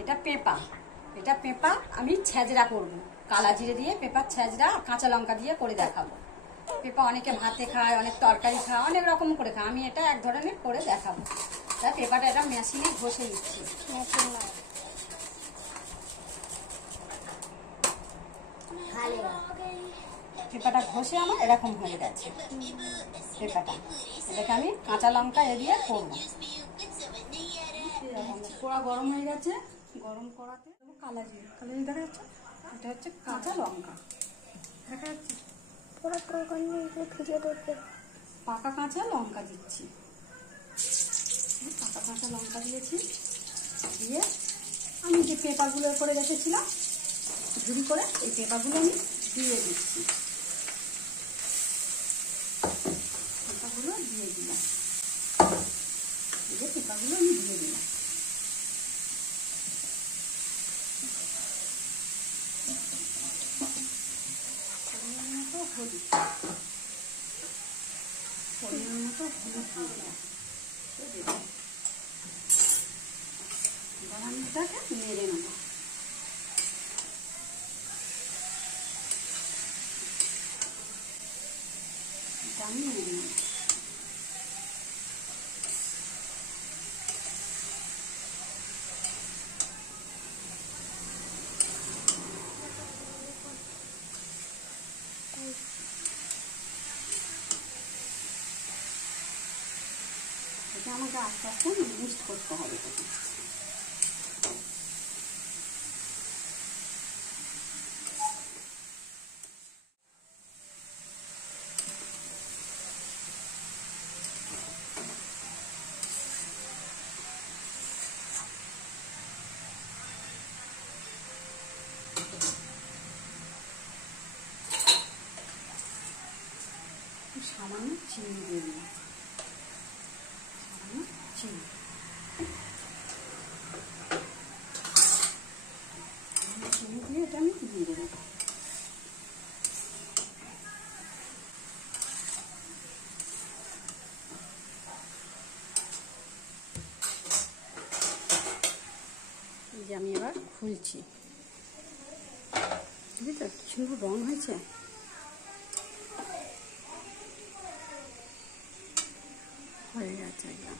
এটা পেঁপা, এটা পেঁপা আমি ছেঁচড়া করবো, কালা জিরে দিয়ে পেঁপার ছেঁচড়া কাঁচা লঙ্কা দিয়ে করে দেখাবো। পেঁপা অনেকে ভাতে খায়, অনেক তরকারি খায়, অনেক রকম করে খায়, আমি এটা এক ধরনের করে দেখাবো। তাই পেঁপাটা এটা মেশিনে ঘষে নিচ্ছি। পেঁপাটা ঘষে আমার এরকম হয়ে গেছে পেঁপাটা। এটাকে আমি কাঁচা লঙ্কা দিয়ে করবো। কড়া গরম হয়ে গেছে, গরম কড়াতে কালা জিরে, কালা জিরে দেখা যাচ্ছে, এটা হচ্ছে কাঁচা লঙ্কা দেখা যাচ্ছে, পাকা কাঁচা লঙ্কা দিচ্ছি, পাকা কাঁচা লঙ্কা দিয়েছি, দিয়ে আমি যে পেঁপাগুলো করে রেখেছিলাম ঝুড়ি করে, এই পেঁপাগুলো আমি দিয়ে দিচ্ছি, পেঁপাগুলো দিয়ে দিলাম, এই যে পেঁপাগুলো আমি দিয়ে দিলাম। পরিমাণ মতো হলুদ দিয়ে দিলাম, এটাকে নেড়ে নেব। এটা আমি নেড়ে নেব। এটা আমাকে আস্তে আস্তে মিক্সড করতে হবে। সামান্য চিনি দিয়ে দিলাম, সামান্য চিনি, চিনি দিয়ে এটা আমি দিয়ে দেবো। এই যে আমি এবার খুলছি, বুঝলি তো কি সুন্দর রং হয়েছে। হয়ে গেছে একদম।